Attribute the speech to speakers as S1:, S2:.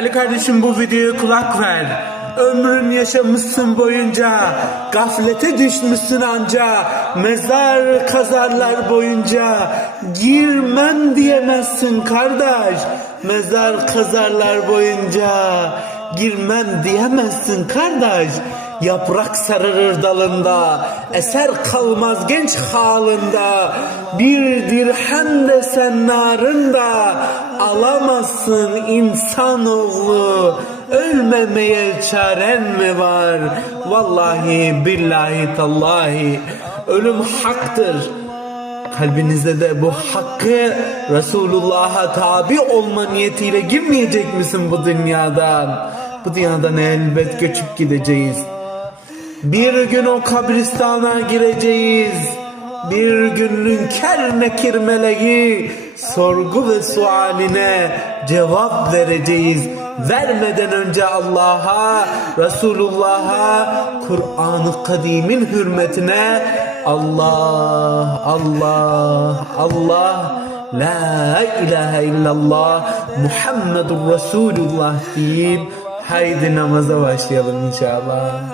S1: Ali kardeşim bu videoya kulak ver. Ömrün yaşamışsın boyunca, gaflete düşmüşsün anca, mezar kazarlar boyunca, girmem diyemezsin kardeş, mezar kazarlar boyunca, girmem diyemezsin kardeş. Yaprak sararır dalında, eser kalmaz genç halında. Bir dirhem de sen narında, alamazsın insanoğlu. Ölmemeye çaren mi var? Vallahi billahi tallahi ölüm haktır. Kalbinizde de bu hakkı Resulullah'a tabi olma niyetiyle girmeyecek misin bu dünyadan? Bu dünyadan elbet göçüp gideceğiz. Bir gün o kabristana gireceğiz. Bir gün münker nekir meleği sorgu ve sualine cevap vereceğiz. Vermeden önce Allah'a, Resulullah'a, Kur'an-ı Kadim'in hürmetine Allah, Allah, Allah, La ilahe illallah, Muhammedur Resulullah deyip haydi namaza başlayalım inşallah.